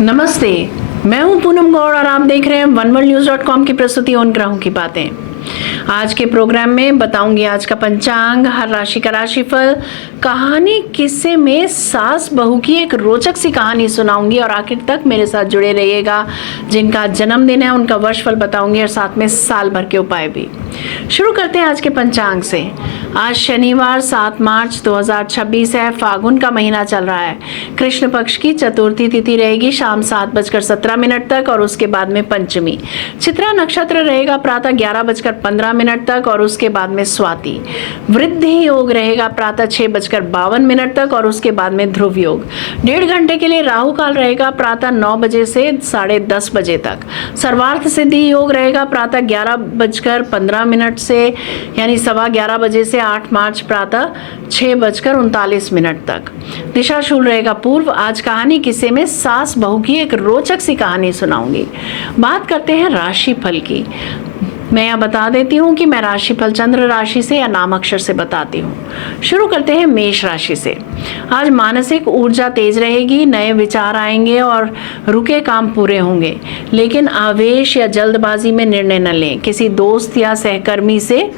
नमस्ते। मैं हूं पूनम गौड़ और आप देख रहे हैं oneworldnews.com की प्रस्तुति उन ग्रहों की बातें। आज के प्रोग्राम में बताऊंगी आज का पंचांग, हर राशि का राशिफल, कहानी किस्से में सास बहू की एक रोचक सी कहानी सुनाऊंगी और आखिर तक मेरे साथ जुड़े रहिएगा। जिनका जन्मदिन है उनका वर्षफल बताऊंगी और साथ में साल भर के उपाय भी। शुरू करते हैं आज के पंचांग से। आज शनिवार 7 मार्च 2026 है। फागुन का महीना चल रहा है। कृष्ण पक्ष की चतुर्थी तिथि रहेगी शाम 7:17 तक और उसके बाद में पंचमी। चित्रा नक्षत्र रहेगा प्रातः 11:15 तक और उसके बाद में स्वाति। वृद्धि योग रहेगा प्रातः 6:52 तक और उसके बाद में ध्रुव योग। 1.5 घंटे के लिए राहु काल रहेगा प्रातः 9 बजे से 10:30 बजे तक। सर्वार्थ सिद्धि योग रहेगा प्रातः 11:15 से यानी 11:15 बजे से 8 मार्च प्रातः 6:39 तक। दिशा शूल रहेगा पूर्व। आज कहानी किस्से में सास बहू की एक रोचक सी कहानी सुनाऊंगी। बात करते हैं राशिफल की। मैं यहाँ बता देती हूँ कि मैं राशिफल चंद्र राशि से या नाम अक्षर से बताती हूँ। शुरू करते हैं मेष राशि से। आज मानसिक ऊर्जा तेज रहेगी, नए विचार आएंगे और रुके काम पूरे होंगे, लेकिन आवेश या जल्दबाजी में निर्णय न लें। किसी दोस्त या सहकर्मी से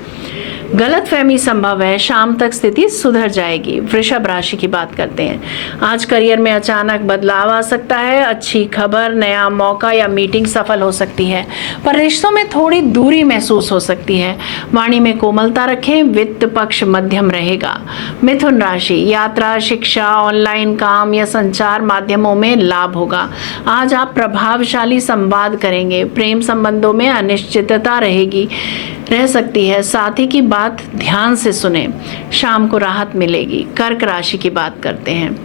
गलतफहमी संभव है। शाम तक स्थिति सुधर जाएगी। वृषभ राशि की बात करते हैं। आज करियर में अचानक बदलाव आ सकता है। अच्छी खबर, नया मौका या मीटिंग सफल हो सकती है, पर रिश्तों में थोड़ी दूरी महसूस हो सकती है। वाणी में कोमलता रखें। वित्त पक्ष मध्यम रहेगा। मिथुन राशि। यात्रा, शिक्षा, ऑनलाइन काम या संचार माध्यमों में लाभ होगा। आज आप प्रभावशाली संवाद करेंगे। प्रेम संबंधों में अनिश्चितता रह सकती है। साथी की बात ध्यान से सुने। शाम को राहत मिलेगी। कर्क राशि की बात करते हैं।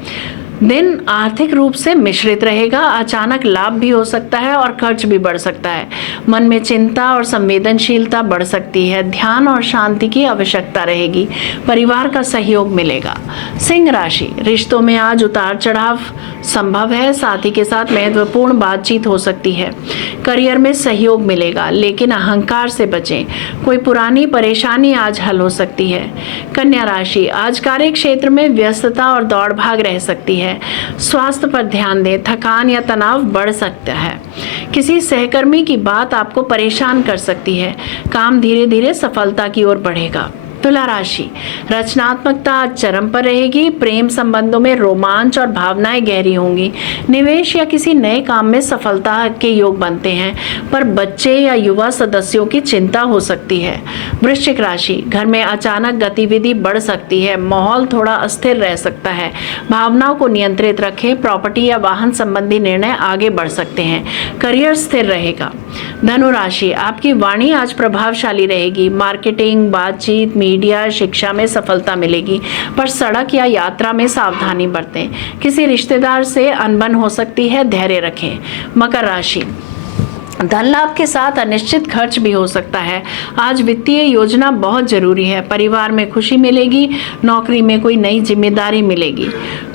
दिन आर्थिक रूप से मिश्रित रहेगा। अचानक लाभ भी हो सकता है और खर्च भी बढ़ सकता है। मन में चिंता और संवेदनशीलता बढ़ सकती है। ध्यान और शांति की आवश्यकता रहेगी। परिवार का सहयोग मिलेगा। सिंह राशि। रिश्तों में आज उतार चढ़ाव संभव है। साथी के साथ महत्वपूर्ण बातचीत हो सकती है। करियर में सहयोग मिलेगा, लेकिन अहंकार से बचें। कोई पुरानी परेशानी आज हल हो सकती है। कन्या राशि। आज कार्य क्षेत्र में व्यस्तता और दौड़ भाग रह सकती है। स्वास्थ्य पर ध्यान दें। थकान या तनाव बढ़ सकता है। किसी सहकर्मी की बात आपको परेशान कर सकती है। काम धीरे धीरे सफलता की ओर बढ़ेगा। तुला राशि। रचनात्मकता आज चरम पर रहेगी। प्रेम संबंधों में रोमांच और भावनाएं गहरी होंगी। निवेश या किसी नए काम में सफलता के योग बनते हैं, पर बच्चे या युवा सदस्यों की चिंता हो सकती है। वृश्चिक राशि। घर में अचानक गतिविधि बढ़ सकती है। माहौल थोड़ा अस्थिर रह सकता है। भावनाओं को नियंत्रित रखें। प्रॉपर्टी या वाहन संबंधी निर्णय आगे बढ़ सकते हैं। करियर स्थिर रहेगा। धनु राशि। आपकी वाणी आज प्रभावशाली रहेगी। मार्केटिंग, बातचीत, मीडिया, शिक्षा में सफलता मिलेगी, पर सड़क या यात्रा में सावधानी बरतें। किसी रिश्तेदार से अनबन हो सकती है। धैर्य रखें। मकर राशि। धन लाभ के साथ अनिश्चित खर्च भी हो सकता है। आज वित्तीय योजना बहुत जरूरी है। परिवार में खुशी मिलेगी। नौकरी में कोई नई जिम्मेदारी मिलेगी।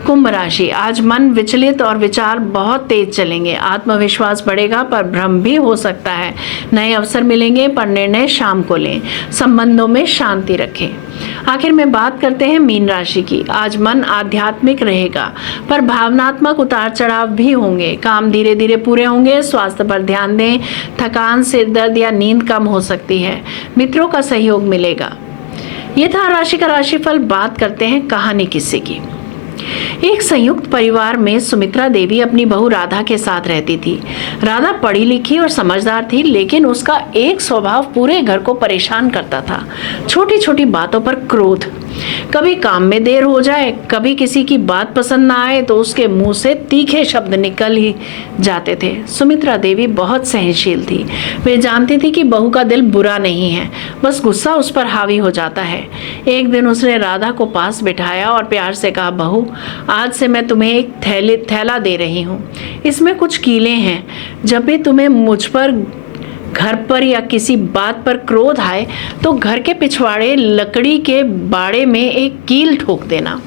कुंभ राशि। आज मन विचलित और विचार बहुत तेज चलेंगे। आत्मविश्वास बढ़ेगा, पर भ्रम भी हो सकता है। नए अवसर मिलेंगे, पर निर्णय शाम को लें। संबंधों में शांति रखें। आखिर में बात करते हैं मीन राशि की। आज मन आध्यात्मिक रहेगा, पर भावनात्मक उतार चढ़ाव भी होंगे। काम धीरे धीरे पूरे होंगे। स्वास्थ्य पर ध्यान दें। थकान, सिर दर्द या नींद कम हो सकती है। मित्रों का सहयोग मिलेगा। ये था राशि का राशिफल। बात करते हैं कहानी किस्से की। एक संयुक्त परिवार में सुमित्रा देवी अपनी बहू राधा के साथ रहती थी। राधा पढ़ी लिखी और समझदार थी, लेकिन उसका एक स्वभाव पूरे घर को परेशान करता था। छोटी छोटी बातों पर क्रोध। कभी काम में देर हो जाए, कभी किसी की बात पसंद ना आए तो उसके मुंह से तीखे शब्द निकल ही जाते थे। सुमित्रा देवी बहुत सहनशील थी। वे जानती थी कि बहू का दिल बुरा नहीं है, बस गुस्सा उस पर हावी हो जाता है। एक दिन उसने राधा को पास बिठाया और प्यार से कहा, बहू, आज से मैं तुम्हें एक थैला दे रही हूँ। इसमें कुछ कीलें हैं। जब भी तुम्हें मुझ पर, घर पर या किसी बात पर क्रोध आए तो घर के पिछवाड़े लकड़ी के बाड़े में एक कील ठोक देना।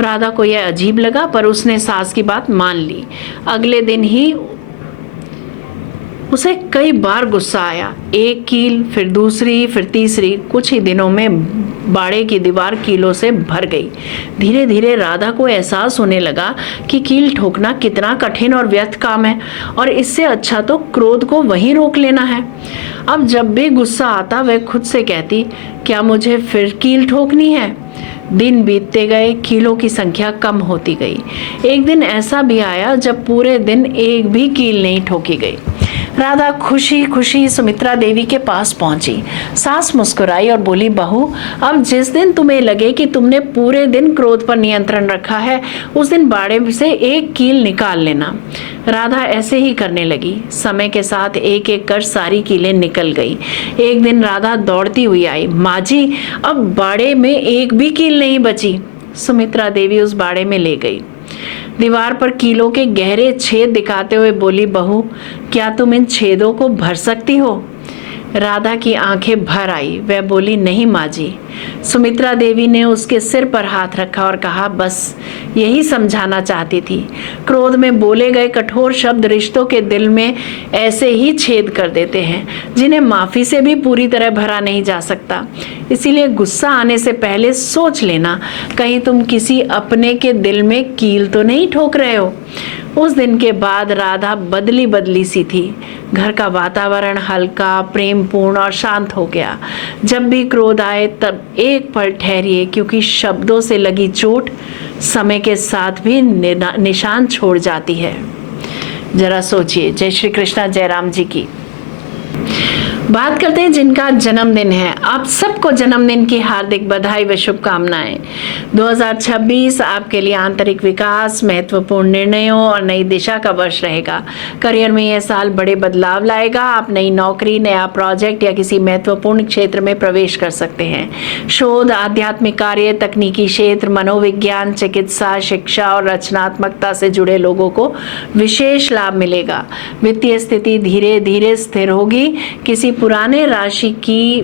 राधा को यह अजीब लगा, पर उसने सास की बात मान ली। अगले दिन ही उसे कई बार गुस्सा आया। एक कील, फिर दूसरी, फिर तीसरी। कुछ ही दिनों में बाड़े की दीवार कीलों से भर गई। धीरे धीरे राधा को एहसास होने लगा कि कील ठोकना कितना कठिन और व्यर्थ काम है और इससे अच्छा तो क्रोध को वहीं रोक लेना है। अब जब भी गुस्सा आता वह खुद से कहती, क्या मुझे फिर कील ठोकनी है? दिन बीतते गए, कीलों की संख्या कम होती गई। एक दिन ऐसा भी आया जब पूरे दिन एक भी कील नहीं ठोकी गई। राधा खुशी खुशी सुमित्रा देवी के पास पहुंची। सास मुस्कुराई और बोली, बहू, अब जिस दिन तुम्हें लगे कि तुमने पूरे दिन क्रोध पर नियंत्रण रखा है, उस दिन बाड़े से एक कील निकाल लेना। राधा ऐसे ही करने लगी। समय के साथ एक एक कर सारी कीलें निकल गई। एक दिन राधा दौड़ती हुई आई, माँ जी, अब बाड़े में एक भी कील नहीं बची। सुमित्रा देवी उस बाड़े में ले गई। दीवार पर कीलों के गहरे छेद दिखाते हुए बोली, बहू, क्या तुम इन छेदों को भर सकती हो? राधा की आंखें भर आई। वह बोली, नहीं माँ जी। सुमित्रा देवी ने उसके सिर पर हाथ रखा और कहा, बस यही समझाना चाहती थी। क्रोध में बोले गए कठोर शब्द रिश्तों के दिल में ऐसे ही छेद कर देते हैं जिन्हें माफी से भी पूरी तरह भरा नहीं जा सकता। इसीलिए गुस्सा आने से पहले सोच लेना, कहीं तुम किसी अपने के दिल में कील तो नहीं ठोक रहे हो। उस दिन के बाद राधा बदली बदली सी थी। घर का वातावरण हल्का, प्रेमपूर्ण और शांत हो गया। जब भी क्रोध आए तब एक पल ठहरिए, क्योंकि शब्दों से लगी चोट समय के साथ भी निशान छोड़ जाती है। जरा सोचिए। जय श्री कृष्णा, जय राम जी की। बात करते हैं जिनका जन्मदिन है। आप सबको जन्मदिन की हार्दिक बधाई व शुभकामनाएं। 2026 आपके लिए आंतरिक विकास, महत्वपूर्ण निर्णयों और नई दिशा का वर्ष रहेगा। करियर में यह साल बड़े बदलाव लाएगा। आप नई नौकरी, नया प्रोजेक्ट या किसी महत्वपूर्ण क्षेत्र में प्रवेश कर सकते हैं। शोध, आध्यात्मिक कार्य, तकनीकी क्षेत्र, मनोविज्ञान, चिकित्सा, शिक्षा और रचनात्मकता से जुड़े लोगों को विशेष लाभ मिलेगा। वित्तीय स्थिति धीरे धीरे स्थिर होगी। किसी पुराने राशि की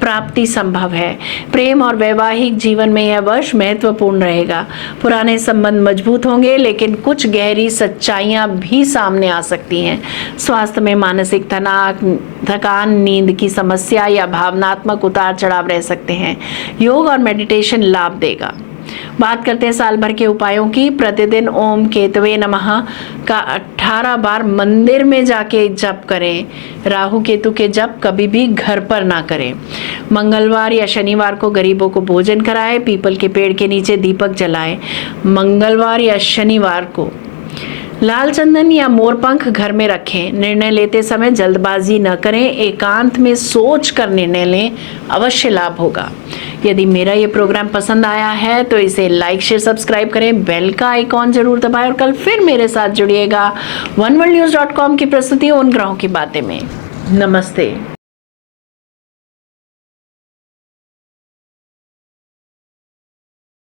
प्राप्ति संभव है। प्रेम और वैवाहिक जीवन में यह वर्ष महत्वपूर्ण रहेगा। पुराने संबंध मजबूत होंगे, लेकिन कुछ गहरी सच्चाइयां भी सामने आ सकती हैं। स्वास्थ्य में मानसिक थकान, नींद की समस्या या भावनात्मक उतार चढ़ाव रह सकते हैं। योग और मेडिटेशन लाभ देगा। बात करते हैं साल भर के उपायों की। प्रतिदिन ओम केतवे नमः का 18 बार मंदिर में जाके जप करें। राहु केतु के जप कभी भी घर पर ना करें। मंगलवार या शनिवार को गरीबों को भोजन कराएं। पीपल के पेड़ के नीचे दीपक जलाएं। मंगलवार या शनिवार को लाल चंदन या मोरपंख घर में रखें। निर्णय लेते समय जल्दबाजी न करें। एकांत में सोच कर निर्णय लें, अवश्य लाभ होगा। यदि मेरा ये प्रोग्राम पसंद आया है तो इसे लाइक, शेयर, सब्सक्राइब करें। बेल का आइकॉन जरूर दबाएं और कल फिर मेरे साथ जुड़िएगा oneworldnews.com की प्रस्तुति उन ग्रहों की बातें में। नमस्ते।